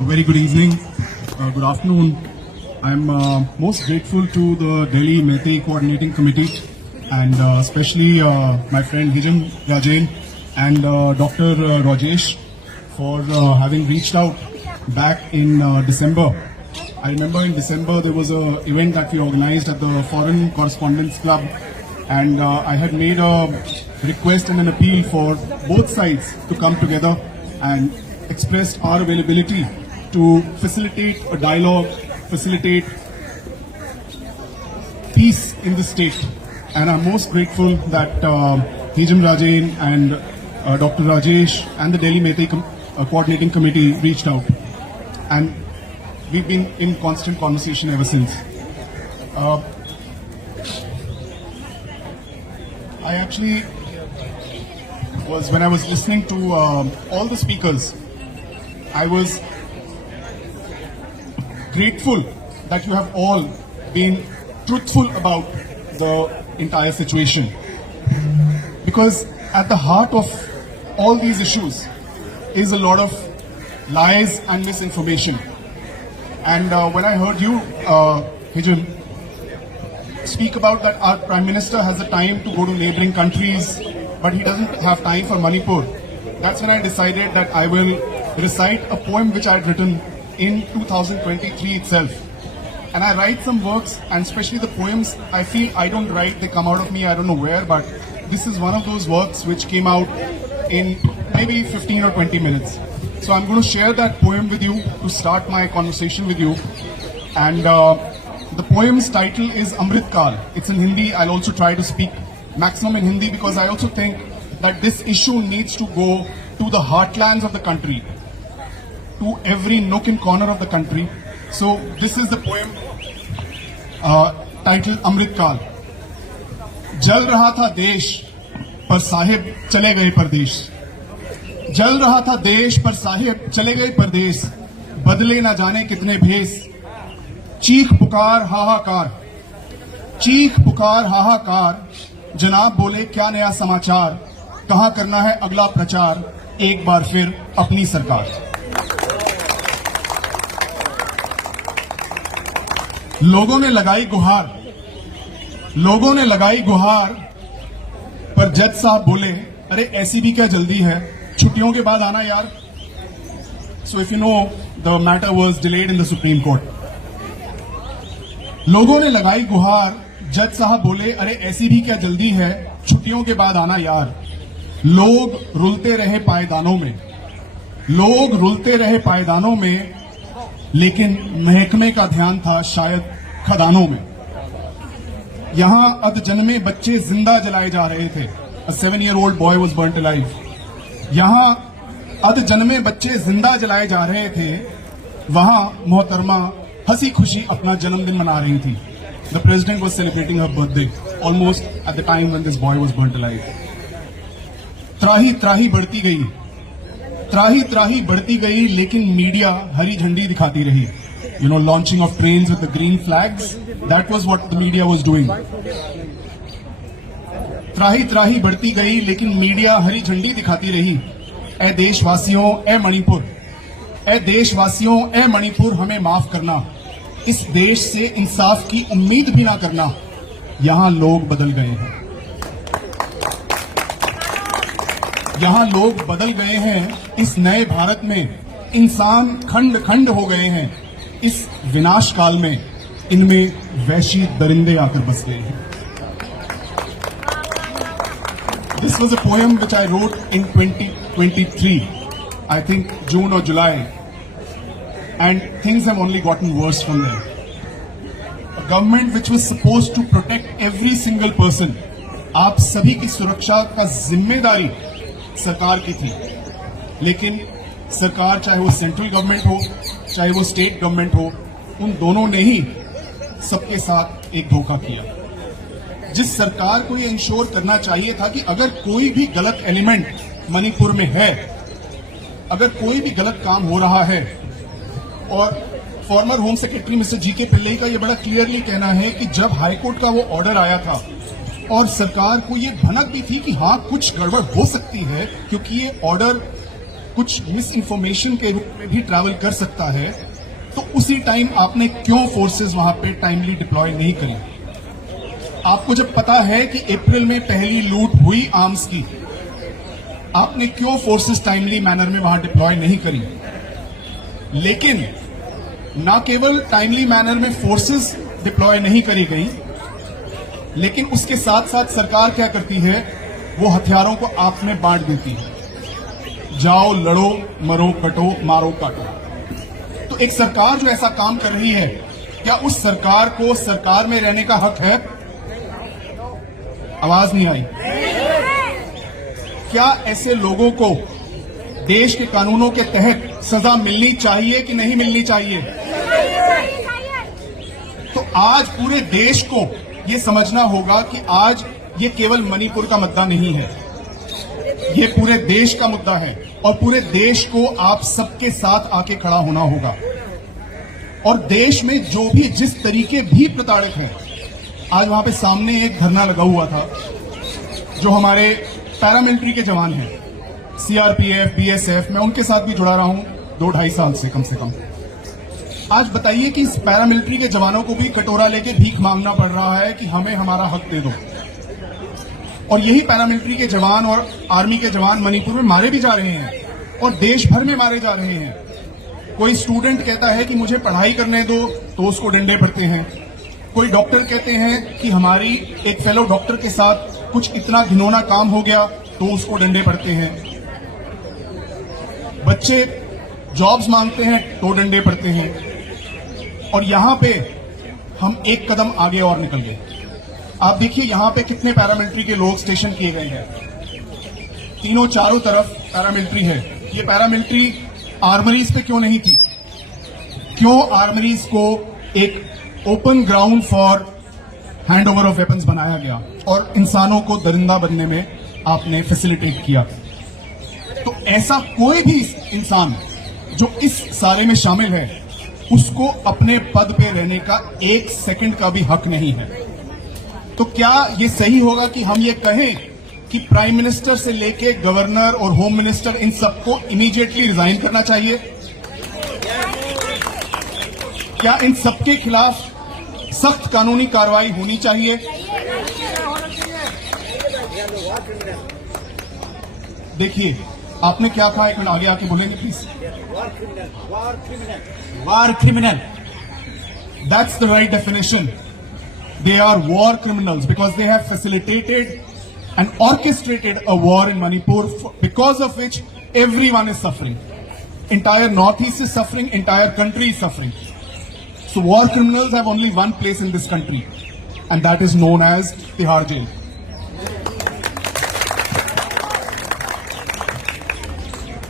Very good evening, good afternoon. I'm most grateful to the Delhi Meitei Coordinating Committee and especially my friend Hijam Rajain and Dr. Rajesh for having reached out back in December. I remember in December there was an event that we organized at the Foreign Correspondents Club, and I had made a request and an appeal for both sides to come together and expressed our availability to facilitate a dialogue, facilitate peace in the state. And I'm most grateful that Hijam Rajain and Dr. Rajesh and the Delhi Meitei Coordinating Committee reached out. And we've been in constant conversation ever since. I actually was, when I was listening to all the speakers, I was grateful that you have all been truthful about the entire situation. Because at the heart of all these issues is a lot of lies and misinformation. And when I heard you, Hijam, speak about that our Prime Minister has the time to go to neighboring countries, but he doesn't have time for Manipur, that's when I decided that I will recite a poem which I had written in 2023 itself. And I write some works, and especially the poems, I feel I don't write, they come out of me, I don't know where, but this is one of those works which came out in maybe 15 or 20 minutes. So I'm going to share that poem with you to start my conversation with you. And the poem's title is Amrit Kal. It's in Hindi. I'll also try to speak maximum in Hindi because I also think that this issue needs to go to the heartlands of the country, to every nook and corner of the country. So this is the poem titled Amrit Kal. जल रहा था देश पर साहिब चले गए परदेश, जल रहा था देश पर साहिब चले गए परदेश, बदले ना जाने कितने भेष, चीख पुकार हाहाकार, चीख पुकार हाहाकार, जनाब बोले क्या नया समाचार, कहां करना है अगला प्रचार, एक बार फिर अपनी सरकार। लोगों ने लगाई गुहार, लोगों ने लगाई गुहार, पर जज साहब बोले अरे ऐसी भी क्या जल्दी है, छुट्टियों के बाद आना यार। So if you know the matter was delayed in the supreme court. लोगों ने लगाई गुहार, जज साहब बोले अरे ऐसी भी क्या जल्दी है, छुट्टियों के बाद आना यार। लोग रुलते रहे पायदानों में, लोग रुलते रहे पायदानों में, लेकिन महकमे का ध्यान था शायद खदानों में। यहां अधजन्मे बच्चे जिंदा जलाए जा रहे थे। A 7-year-old boy was burnt alive. यहां अधजन्मे बच्चे जिंदा जलाए जा रहे थे, वहां मोहतरमा हंसी खुशी अपना जन्मदिन मना रही थी। The president was celebrating her birthday almost at the time when this boy was burnt alive. त्राही त्राही बढ़ती गई, त्राही त्राही बढ़ती गई, लेकिन मीडिया हरी झंडी दिखाती रही। You know, launching of trains with the green flags, that was what the media was doing. त्राही त्राही बढ़ती गई, लेकिन मीडिया हरी झंडी दिखाती रही। ए देशवासियों, ए मणिपुर, ए देशवासियों, ए मणिपुर, हमें माफ करना, इस देश से इंसाफ की उम्मीद भी ना करना। यहां लोग बदल गए हैं, यहां लोग बदल गए हैं। इस नए भारत में इंसान खंड खंड हो गए हैं। इस विनाश काल में इनमें वैशी दरिंदे आकर बस गए हैं। This was a poem which I wrote in 2023, I think June or July, and things have only gotten worse from there. A government which was supposed to protect every single person, आप सभी की सुरक्षा का जिम्मेदारी सरकार की थी, लेकिन सरकार, चाहे वो सेंट्रल गवर्नमेंट हो चाहे वो स्टेट गवर्नमेंट हो, उन दोनों ने ही सबके साथ एक धोखा किया। जिस सरकार को ये इंश्योर करना चाहिए था कि अगर कोई भी गलत एलिमेंट मणिपुर में है, अगर कोई भी गलत काम हो रहा है, और फॉर्मर होम सेक्रेटरी मिस्टर जी के पिल्लई का ये बड़ा क्लियरली कहना है कि जब हाईकोर्ट का वो ऑर्डर आया था और सरकार को ये भनक भी थी कि हाँ कुछ गड़बड़ हो सकती है, क्योंकि ये ऑर्डर कुछ मिस इन्फॉर्मेशन के रूप में भी ट्रैवल कर सकता है। तो उसी टाइम आपने क्यों फोर्सेस वहां पे टाइमली डिप्लॉय नहीं करी? आपको जब पता है कि अप्रैल में पहली लूट हुई आर्म्स की, आपने क्यों फोर्सेस टाइमली मैनर में वहां डिप्लॉय नहीं करी? लेकिन ना केवल टाइमली मैनर में फोर्सेस डिप्लॉय नहीं करी गई, लेकिन उसके साथ साथ सरकार क्या करती है, वो हथियारों को आप में बांट देती है। जाओ लड़ो, मरो कटो, मारो काटो। तो एक सरकार जो ऐसा काम कर रही है, क्या उस सरकार को सरकार में रहने का हक है? आवाज नहीं आई। क्या ऐसे लोगों को देश के कानूनों के तहत सजा मिलनी चाहिए कि नहीं मिलनी चाहिए? तो आज पूरे देश को ये समझना होगा कि आज ये केवल मणिपुर का मुद्दा नहीं है, ये पूरे देश का मुद्दा है और पूरे देश को आप सबके साथ आके खड़ा होना होगा। और देश में जो भी जिस तरीके भी प्रताड़ित हैं, आज वहां पे सामने एक धरना लगा हुआ था, जो हमारे पैरामिलिट्री के जवान हैं, सीआरपीएफ, बीएसएफ, मैं उनके साथ भी जुड़ा रहा हूं 2-2.5 साल से कम से कम। आज बताइए कि इस पैरामिलिट्री के जवानों को भी कटोरा लेके भीख मांगना पड़ रहा है कि हमें हमारा हक दे दो। और यही पैरामिलिट्री के जवान और आर्मी के जवान मणिपुर में मारे भी जा रहे हैं और देश भर में मारे जा रहे हैं। कोई स्टूडेंट कहता है कि मुझे पढ़ाई करने दो, तो उसको डंडे पड़ते हैं। कोई डॉक्टर कहते हैं कि हमारी एक फेलो डॉक्टर के साथ कुछ इतना घिनौना काम हो गया, तो उसको डंडे पड़ते हैं। बच्चे जॉब्स मांगते हैं तो डंडे पड़ते हैं। और यहां पे हम एक कदम आगे और निकल गए। आप देखिए यहां पे कितने पैरामिलिट्री के लोग स्टेशन किए गए हैं। तीनों चारों तरफ पैरामिलिट्री है। ये पैरामिलिट्री आर्मरीज पे क्यों नहीं थी? क्यों आर्मरीज को एक open ground for handover of weapons बनाया गया और इंसानों को दरिंदा बनने में आपने फैसिलिटेट किया? तो ऐसा कोई भी इंसान जो इस सारे में शामिल है, उसको अपने पद पे रहने का 1 सेकंड का भी हक नहीं है। तो क्या ये सही होगा कि हम ये कहें कि प्राइम मिनिस्टर से लेके गवर्नर और होम मिनिस्टर इन सबको इमीडिएटली रिजाइन करना चाहिए? क्या इन सबके खिलाफ सख्त कानूनी कार्रवाई होनी चाहिए? देखिए आपने क्या कहा, एक मिनट आगे आके बोलेंगे please. War criminal, that's the right definition. They are war criminals because they have facilitated and orchestrated a war in Manipur, because of which everyone is suffering. Entire Northeast is suffering, entire country is suffering. So war criminals have only one place in this country, and that is known as Tihar Jail.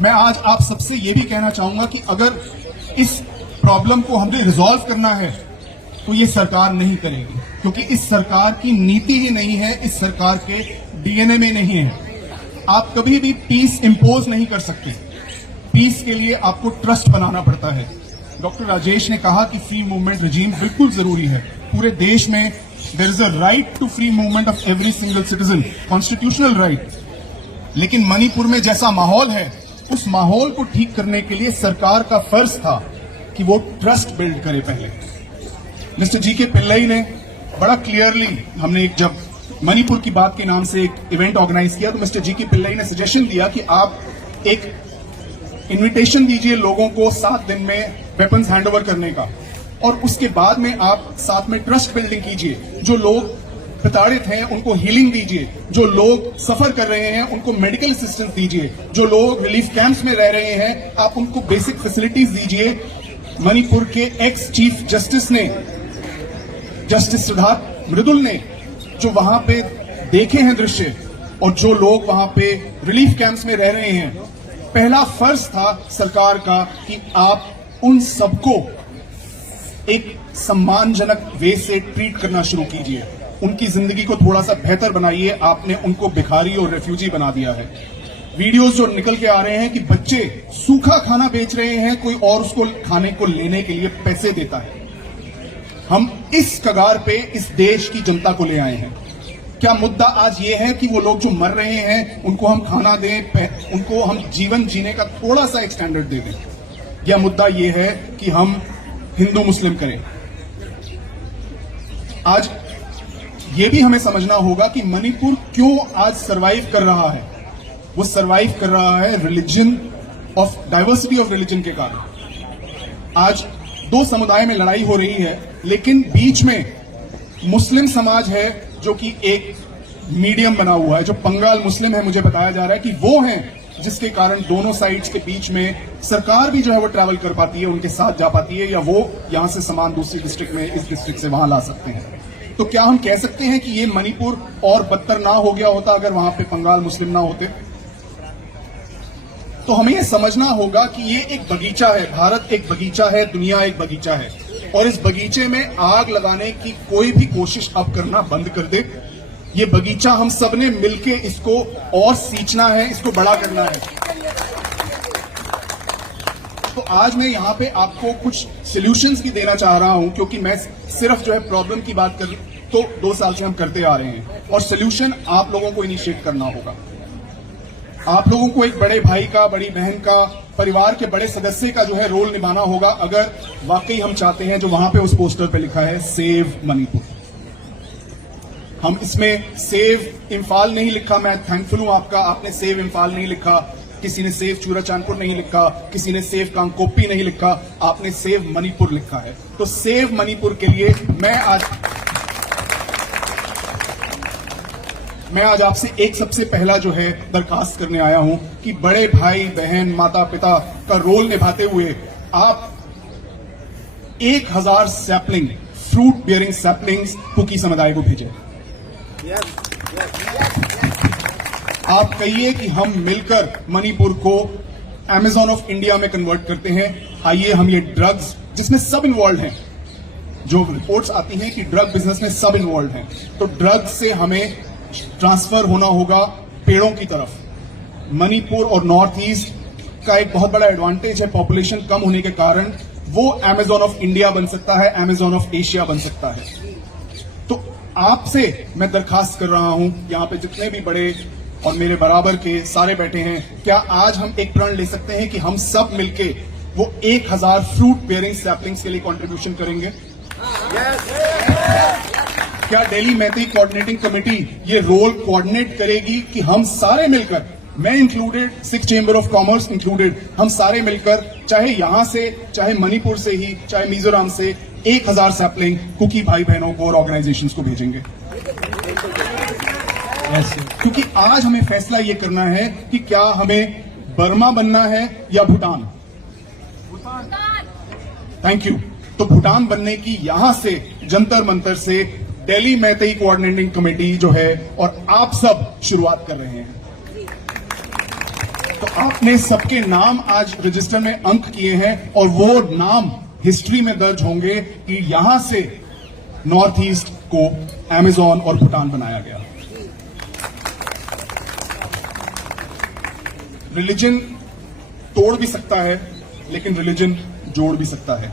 मैं आज आप सबसे ये भी कहना चाहूंगा कि अगर इस प्रॉब्लम को हमें रिजॉल्व करना है, तो ये सरकार नहीं करेगी, क्योंकि इस सरकार की नीति ही नहीं है, इस सरकार के डीएनए में नहीं है। आप कभी भी पीस इंपोज नहीं कर सकते। पीस के लिए आपको ट्रस्ट बनाना पड़ता है। डॉक्टर राजेश ने कहा कि फ्री मूवमेंट रिजीम बिल्कुल जरूरी है। पूरे देश में there is a right to free movement of every single citizen, constitutional right. लेकिन मणिपुर में जैसा माहौल है, उस माहौल को ठीक करने के लिए सरकार का फर्ज था कि वो ट्रस्ट बिल्ड करे। पहले मिस्टर जी.के. पिल्लई ने बड़ा क्लियरली, हमने एक जब मणिपुर की बात के नाम से एक इवेंट ऑर्गेनाइज किया, तो मिस्टर जी.के. पिल्लई ने सजेशन दिया कि आप एक इनविटेशन दीजिए लोगों को 7 दिन में वेपन्स हैंडओवर करने का, और उसके बाद में आप साथ में ट्रस्ट बिल्डिंग कीजिए। जो लोग प्रताड़ित हैं उनको हीलिंग दीजिए, जो लोग सफर कर रहे हैं उनको मेडिकल असिस्टेंस दीजिए, जो लोग रिलीफ कैंप्स में रह रहे हैं आप उनको बेसिक फैसिलिटीज दीजिए। मणिपुर के एक्स चीफ जस्टिस ने, जस्टिस सिद्धार्थ मृदुल ने, जो वहां पे देखे हैं दृश्य और जो लोग वहां पे रिलीफ कैंप्स में रह रहे हैं, पहला फर्ज था सरकार का कि आप उन सबको एक सम्मानजनक वे से ट्रीट करना शुरू कीजिए, उनकी जिंदगी को थोड़ा सा बेहतर बनाइए। आपने उनको भिखारी और रेफ्यूजी बना दिया है। वीडियोस जो निकल के आ रहे हैं कि बच्चे सूखा खाना बेच रहे हैं, कोई और उसको खाने को लेने के लिए पैसे देता है। हम इस कगार पे इस देश की जनता को ले आए हैं क्या मुद्दा आज ये है कि वो लोग जो मर रहे हैं उनको हम खाना दें, उनको हम जीवन जीने का थोड़ा सा एक स्टैंडर्ड दे दें? या मुद्दा ये है कि हम हिंदू मुस्लिम करें? आज ये भी हमें समझना होगा कि मणिपुर क्यों आज सरवाइव कर रहा है। वो सरवाइव कर रहा है religion of diversity of religion के कारण। आज दो समुदाय में लड़ाई हो रही है, लेकिन बीच में मुस्लिम समाज है जो कि एक मीडियम बना हुआ है। जो बंगाल मुस्लिम है, मुझे बताया जा रहा है कि वो हैं जिसके कारण दोनों साइड्स के बीच में सरकार भी जो है वो ट्रैवल कर पाती है, उनके साथ जा पाती है, या वो यहां से सामान दूसरी डिस्ट्रिक्ट में इस डिस्ट्रिक्ट से वहां ला सकते हैं। तो क्या हम कह सकते हैं कि ये मणिपुर और बदतर ना हो गया होता अगर वहां पे बंगाल मुस्लिम ना होते? तो हमें यह समझना होगा कि ये एक बगीचा है, भारत एक बगीचा है, दुनिया एक बगीचा है, और इस बगीचे में आग लगाने की कोई भी कोशिश अब करना बंद कर दे। ये बगीचा हम सबने मिलके इसको और सींचना है, इसको बड़ा करना है। तो आज मैं यहां पे आपको कुछ सॉल्यूशंस भी देना चाह रहा हूं, क्योंकि मैं सिर्फ जो है प्रॉब्लम की बात कर तो 2 साल से हम करते आ रहे हैं, और सॉल्यूशन आप लोगों को इनिशिएट करना होगा। आप लोगों को एक बड़े भाई का, बड़ी बहन का, परिवार के बड़े सदस्य का जो है रोल निभाना होगा, अगर वाकई हम चाहते हैं जो वहां पे उस पोस्टर पे लिखा है सेव मणिपुर। हम इसमें सेव इम्फाल नहीं लिखा, मैं थैंकफुल हूं आपका, आपने सेव इम्फाल नहीं लिखा, किसी ने सेव चूराचांदपुर नहीं लिखा, किसी ने सेव कांगकोपी नहीं लिखा, आपने सेव मणिपुर लिखा है। तो सेव मणिपुर के लिए मैं आज आपसे एक सबसे पहला जो है दरखास्त करने आया हूं कि बड़े भाई बहन, माता पिता का रोल निभाते हुए आप 1000 sapling, fruit bearing saplings Kuki समुदाय को भेजें। आप कहिए कि हम मिलकर मणिपुर को अमेज़न ऑफ इंडिया में कन्वर्ट करते हैं। आइए हम ये ड्रग्स, जिसमें सब इन्वॉल्व हैं, जो रिपोर्ट्स आती हैं कि ड्रग बिजनेस में सब इन्वॉल्व हैं, तो ड्रग से हमें ट्रांसफर होना होगा पेड़ों की तरफ। मणिपुर और नॉर्थ ईस्ट का एक बहुत बड़ा एडवांटेज है, पॉपुलेशन कम होने के कारण वो अमेज़न ऑफ इंडिया बन सकता है, अमेज़न ऑफ एशिया बन सकता है। तो आपसे मैं दरखास्त कर रहा हूं, यहां पे जितने भी बड़े और मेरे बराबर के सारे बैठे हैं, क्या आज हम एक प्रण ले सकते हैं कि हम सब मिलके वो 1000 फ्रूट बेयरिंग सैपलिंग्स के लिए कंट्रीब्यूशन करेंगे? क्या दिल्ली मैत्री कोऑर्डिनेटिंग कमेटी ये रोल कोऑर्डिनेट करेगी कि हम सारे मिलकर, मैं included, 6 chamber of commerce included, हम सारे मिलकर, चाहे यहां से, चाहे मणिपुर से ही, चाहे मिजोरम से, 1000 सैपलिंग कुकी भाई बहनों को और ऑर्गेनाइजेशंस को भेजेंगे? क्योंकि आज हमें फैसला ये करना है कि क्या हमें बर्मा बनना है या भूटान। Thank you. तो भूटान बनने की यहां से जंतर मंतर से दिल्ली मैत्री कोऑर्डिनेटिंग कमेटी जो है और आप सब शुरुआत कर रहे हैं। तो आपने सबके नाम आज रजिस्टर में अंक किए हैं, और वो नाम हिस्ट्री में दर्ज होंगे कि यहां से नॉर्थ ईस्ट को अमेज़न और भूटान बनाया गया। रिलीजन तोड़ भी सकता है, लेकिन रिलीजन जोड़ भी सकता है।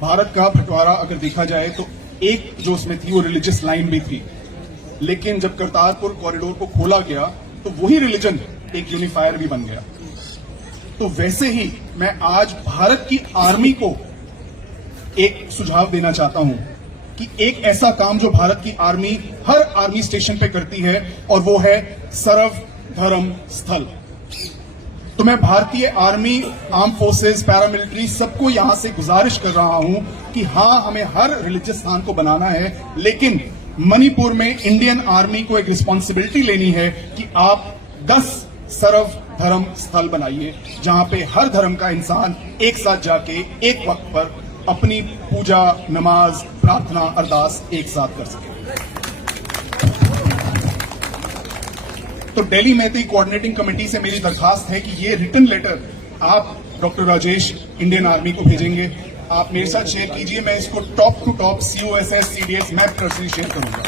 भारत का बंटवारा अगर देखा जाए तो एक जो उसमें थी वो रिलीजियस लाइन भी थी, लेकिन जब करतारपुर कॉरिडोर को खोला गया तो वही रिलीजन एक यूनिफायर भी बन गया। तो वैसे ही मैं आज भारत की आर्मी को एक सुझाव देना चाहता हूं कि एक ऐसा काम जो भारत की आर्मी हर आर्मी स्टेशन पे करती है, और वो है सर्व धर्म स्थल। तो मैं भारतीय आर्मी, आर्म फोर्सेस, पैरामिलिट्री सबको यहां से गुजारिश कर रहा हूं कि हां, हमें हर रिलीजियस स्थान को बनाना है, लेकिन मणिपुर में इंडियन आर्मी को एक रिस्पॉन्सिबिलिटी लेनी है कि आप 10 सर्व धर्म स्थल बनाइए, जहां पे हर धर्म का इंसान एक साथ जाके एक वक्त पर अपनी पूजा, नमाज, प्रार्थना, अरदास एक साथ कर सके। तो दिल्ली मैत्री कोऑर्डिनेटिंग कमेटी से मेरी दरखास्त है कि ये रिटन लेटर आप डॉक्टर राजेश इंडियन आर्मी को भेजेंगे। आप मेरे साथ शेयर कीजिए, मैं इसको top to top COSS, CDS मैं पर्सनली शेयर करूंगा,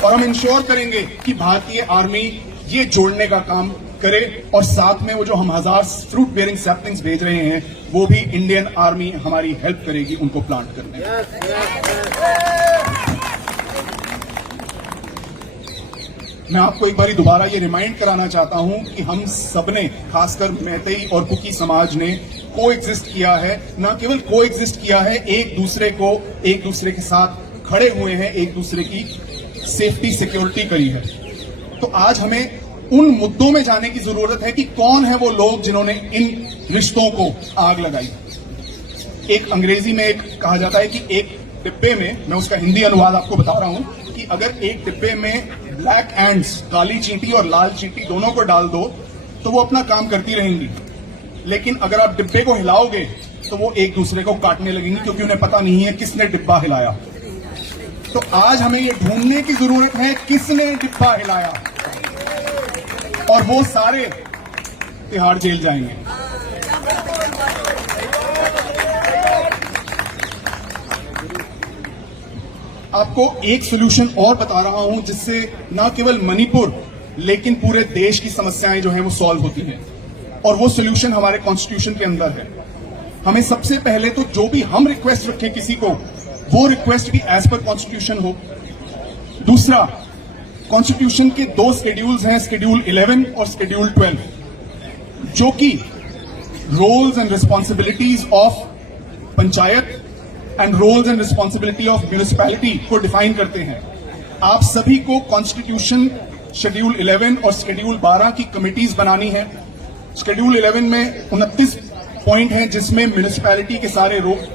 और हम इंश्योर करेंगे कि भारतीय आर्मी ये जोड़ने का काम करे, और साथ में वो जो हम 1000 फ्रूट बेयरिंग सैपलिंग्स भेज रहे हैं वो भी इंडियन आर्मी हमारी हेल्प करेगी उनको प्लांट करने में। मैं आपको एक बारी दोबारा ये रिमाइंड कराना चाहता हूं कि हम सबने, खासकर मैतेई और कुकी समाज ने कोएग्जिस्ट किया है। न केवल कोएग्जिस्ट किया है, एक दूसरे के साथ खड़े हुए हैं, एक दूसरे की सेफ्टी सिक्योरिटी करी है। तो आज हमें उन मुद्दों में जाने की जरूरत है कि कौन है वो लोग जिन्होंने इन रिश्तों को आग लगाई। एक अंग्रेजी में एक कहा जाता है कि एक डिब्बे में, मैं उसका हिंदी अनुवाद आपको बता रहा हूं कि अगर एक डिब्बे में ब्लैक एंड्स, काली चींटी और लाल चींटी दोनों को डाल दो तो वो अपना काम करती रहेंगी, लेकिन अगर आप डिब्बे को हिलाओगे तो वो एक दूसरे को काटने लगेंगी, क्योंकि उन्हें पता नहीं है किसने डिब्बा हिलाया। तो आज हमें ये ढूंढने की जरूरत है किसने डिब्बा हिलाया, और वो सारे तिहाड़ जेल जाएंगे। आपको एक सोल्यूशन और बता रहा हूं जिससे न केवल मणिपुर लेकिन पूरे देश की समस्याएं जो हैं वो सॉल्व होती हैं, और वो सोल्यूशन हमारे कॉन्स्टिट्यूशन के अंदर है। हमें सबसे पहले तो जो भी हम रिक्वेस्ट रखें किसी को, वो रिक्वेस्ट भी एज पर कॉन्स्टिट्यूशन हो। दूसरा, कॉन्स्टिट्यूशन के 2 शेड्यूल्स हैं, शेड्यूल 11 और शेड्यूल 12, जो कि roles and responsibilities of panchayat and roles and responsibility of municipality को डिफाइन करते हैं। आप सभी को कॉन्स्टिट्यूशन शेड्यूल 11 और शेड्यूल 12 की कमिटीज बनानी है। शेड्यूल 11 में 29 पॉइंट हैं जिसमें म्यूनिसिपैलिटी के सारे रोल,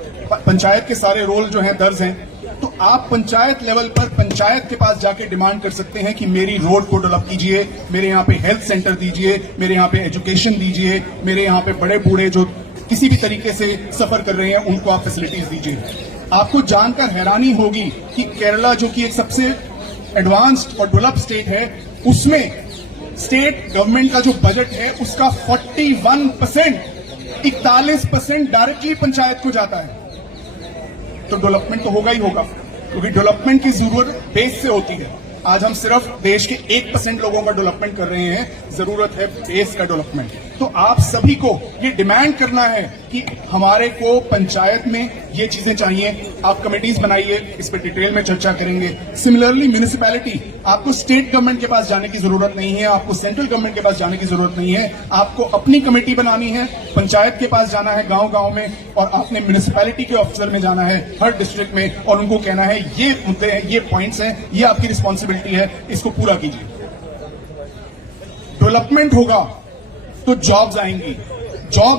पंचायत के सारे रोल जो हैं दर्ज हैं। तो आप पंचायत लेवल पर पंचायत के पास जाके डिमांड कर सकते हैं कि मेरी रोड को डेवलप कीजिए, मेरे यहाँ पे हेल्थ सेंटर दीजिए, मेरे यहाँ पे एजुकेशन दीजिए, मेरे यहाँ पे बड़े बूढ़े जो किसी भी तरीके से सफर कर रहे हैं उनको आप फैसिलिटीज दीजिए। आपको जानकर हैरानी होगी कि केरला, जो कि एक सबसे एडवांस्ड और डेवलप स्टेट है, उसमें स्टेट गवर्नमेंट का जो बजट है उसका 41%, 41% डायरेक्टली पंचायत को जाता है। तो डेवलपमेंट तो होगा ही होगा, क्योंकि डेवलपमेंट की जरूरत बेस से होती है। आज हम सिर्फ देश के 1% लोगों का डेवलपमेंट कर रहे हैं, जरूरत है बेस का डेवलपमेंट। तो आप सभी को ये डिमांड करना है कि हमारे को पंचायत में ये चीजें चाहिए। आप कमेटीज बनाइए, इस पर डिटेल में चर्चा करेंगे। सिमिलरली म्यूनिसिपैलिटी, आपको स्टेट गवर्नमेंट के पास जाने की जरूरत नहीं है, आपको सेंट्रल गवर्नमेंट के पास जाने की जरूरत नहीं है। आपको अपनी कमेटी बनानी है, पंचायत के पास जाना है गांव गांव में, और आपने म्यूनिसिपैलिटी के ऑफिसर में जाना है हर डिस्ट्रिक्ट में, और उनको कहना है ये मुद्दे हैं, ये पॉइंट्स हैं, ये आपकी रिस्पॉन्सिबिलिटी है, इसको पूरा कीजिए। डेवलपमेंट होगा तो जॉब्स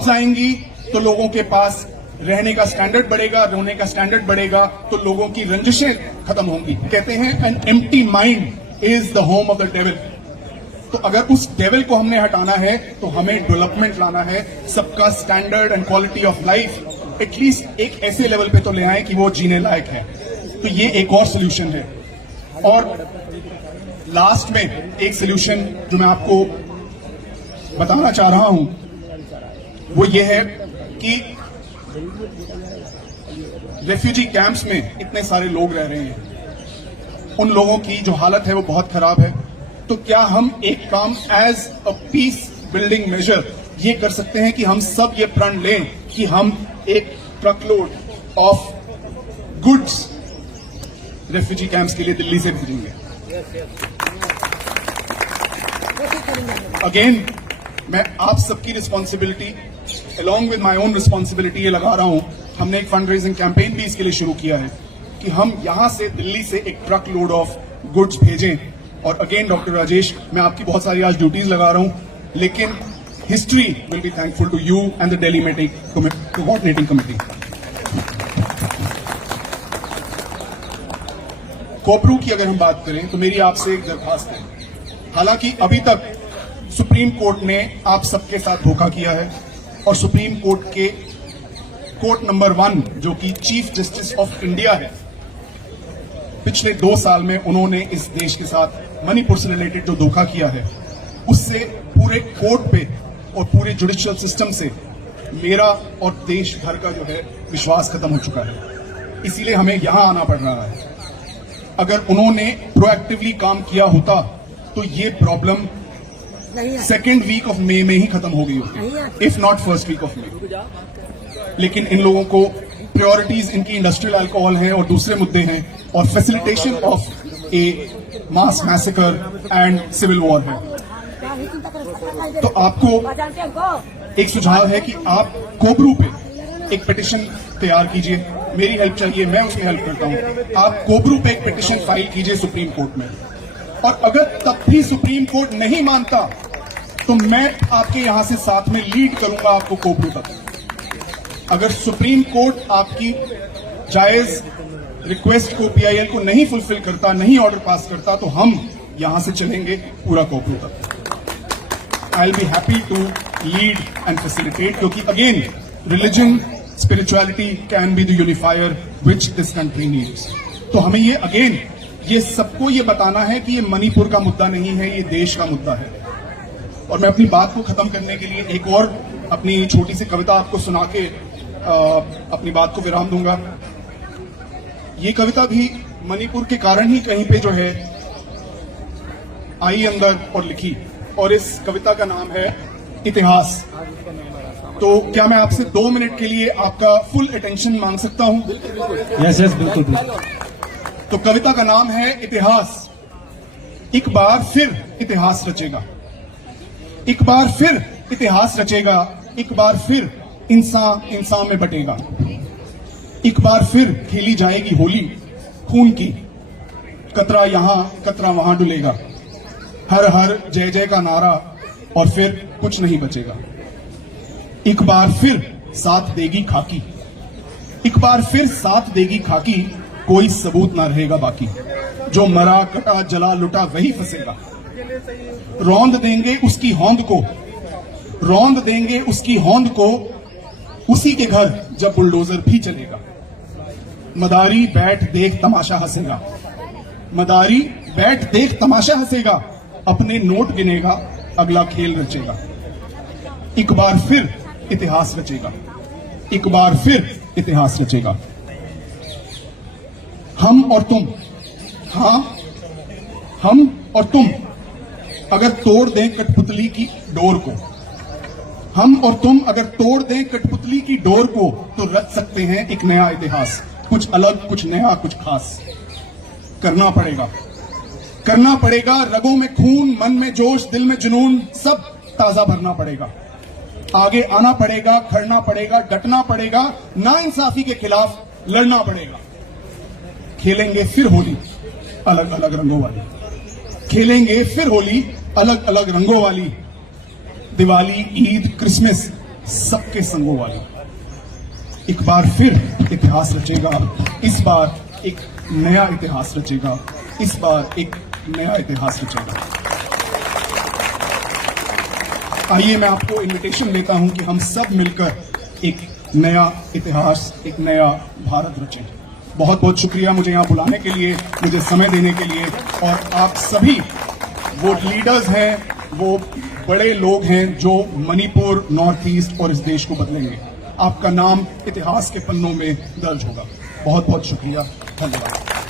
आएंगी तो लोगों के पास रहने का स्टैंडर्ड बढ़ेगा, रोने का स्टैंडर्ड बढ़ेगा, तो लोगों की रंजिशें खत्म होंगी। कहते हैं an empty mind is the home of the devil. तो अगर उस डेविल को हमने हटाना है तो हमें डेवलपमेंट लाना है, सबका standard and quality of life at least एक ऐसे लेवल पे तो ले आए कि वो जीने लायक है। तो ये एक और सोल्यूशन है। और लास्ट में एक सोल्यूशन जो मैं आपको बताना चाह रहा हूं वो ये है कि रेफ्यूजी कैंप्स में इतने सारे लोग रह रहे हैं, उन लोगों की जो हालत है वो बहुत खराब है। तो क्या हम एक काम as a peace building measure ये कर सकते हैं कि हम सब ये प्रण लें कि हम एक ट्रकलोड ऑफ गुड्स रेफ्यूजी कैंप्स के लिए दिल्ली से भेजेंगे। अगेन मैं आप सबकी responsibility along with my own responsibility ये लगा रहा हूं। हमने एक फंड रेजिंग कैंपेन भी इसके लिए शुरू किया है कि हम यहां से दिल्ली से एक ट्रक लोड ऑफ गुड्स भेजें। और अगेन डॉक्टर राजेश, मैं आपकी बहुत सारी आज ड्यूटीज लगा रहा हूं, लेकिन history will be thankful to you and the Delhi coordinating committee. कोपरू की अगर हम बात करें तो मेरी आपसे एक दरखास्त है। हालांकि अभी तक सुप्रीम कोर्ट ने आप सबके साथ धोखा किया है, और सुप्रीम कोर्ट के कोर्ट नंबर 1 जो कि चीफ जस्टिस ऑफ इंडिया है, पिछले 2 साल में उन्होंने इस देश के साथ मणिपुर से रिलेटेड जो धोखा किया है, उससे पूरे कोर्ट पे और पूरे जुडिशियल सिस्टम से मेरा और देश भर का जो है विश्वास खत्म हो चुका है। इसीलिए हमें यहां आना पड़ रहा है। अगर उन्होंने प्रोएक्टिवली काम किया होता तो ये problem second week of May में ही खत्म हो गई होती, if not first week of May. लेकिन इन लोगों को प्रायोरिटीज इनकी इंडस्ट्रियल अल्कोहल है और दूसरे मुद्दे हैं, और facilitation of a mass massacre and civil war है। तो आपको एक सुझाव है कि आप कोबरू पे एक पिटिशन तैयार कीजिए। मेरी हेल्प चाहिए, मैं उसमें हेल्प करता हूं। आप कोबरू पे एक पिटिशन फाइल कीजिए सुप्रीम कोर्ट में, और अगर तब भी सुप्रीम कोर्ट नहीं मानता तो मैं आपके यहां से साथ में लीड करूंगा आपको कोबरू तक। अगर सुप्रीम कोर्ट आपकी जायज रिक्वेस्ट को, पीआईएल को नहीं फुलफिल करता, नहीं ऑर्डर पास करता, तो हम यहां से चलेंगे पूरा कोबरू तक। I will be happy to lead and facilitate, क्योंकि again religion, spirituality can be the unifier which this country needs. तो हमें ये अगेन ये सबको ये बताना है कि ये मणिपुर का मुद्दा नहीं है, ये देश का मुद्दा है। और मैं अपनी बात को खत्म करने के लिए एक और अपनी छोटी सी कविता आपको सुना के अपनी बात को विराम दूंगा। ये कविता भी मणिपुर के कारण ही कहीं पे जो है आई अंदर और लिखी, और इस कविता का नाम है इतिहास। तो क्या मैं आपसे 2 मिनट के लिए आपका फुल अटेंशन मांग सकता हूं? यस बिल्कुल बिल्कुल। तो कविता का नाम है इतिहास। एक बार फिर इतिहास रचेगा, एक बार फिर इतिहास रचेगा, एक बार फिर इंसान इंसान में बटेगा। एक बार फिर खेली जाएगी होली खून की, कतरा यहां कतरा वहां डुलेगा। हर हर जय जय का नारा, और फिर कुछ नहीं बचेगा। एक बार फिर साथ देगी खाकी, एक बार फिर साथ देगी खाकी, कोई सबूत ना रहेगा बाकी। जो मरा कटा जला लुटा वही फंसेगा। रौंद देंगे उसकी होंद को, रौंद देंगे उसकी होंद को, उसी के घर जब बुलडोजर भी चलेगा। मदारी बैठ देख तमाशा हंसेगा, मदारी बैठ देख तमाशा हंसेगा, अपने नोट गिनेगा, अगला खेल रचेगा। एक बार फिर इतिहास रचेगा, एक बार फिर इतिहास रचेगा। हम और तुम, हां हम और तुम अगर तोड़ दें कठपुतली की डोर को, हम और तुम अगर तोड़ दें कठपुतली की डोर को, तो रच सकते हैं एक नया इतिहास। कुछ अलग, कुछ नया, कुछ खास करना पड़ेगा, करना पड़ेगा। रगों में खून, मन में जोश, दिल में जुनून, सब ताजा भरना पड़ेगा। आगे आना पड़ेगा, खड़ना पड़ेगा, डटना पड़ेगा, नाइंसाफी के खिलाफ लड़ना पड़ेगा। खेलेंगे फिर होली अलग अलग रंगों वाली, खेलेंगे फिर होली अलग अलग रंगों वाली। दिवाली, ईद, क्रिसमस सबके संगों वाली। एक बार फिर इतिहास रचेगा, इस बार एक नया इतिहास रचेगा, इस बार एक नया इतिहास रचेगा। आइए मैं आपको इनविटेशन देता हूं कि हम सब मिलकर एक नया इतिहास, एक नया भारत रचें। बहुत बहुत शुक्रिया मुझे यहां बुलाने के लिए, मुझे समय देने के लिए। और आप सभी वो लीडर्स हैं, वो बड़े लोग हैं जो मणिपुर, नॉर्थ ईस्ट और इस देश को बदलेंगे। आपका नाम इतिहास के पन्नों में दर्ज होगा। बहुत बहुत शुक्रिया, धन्यवाद।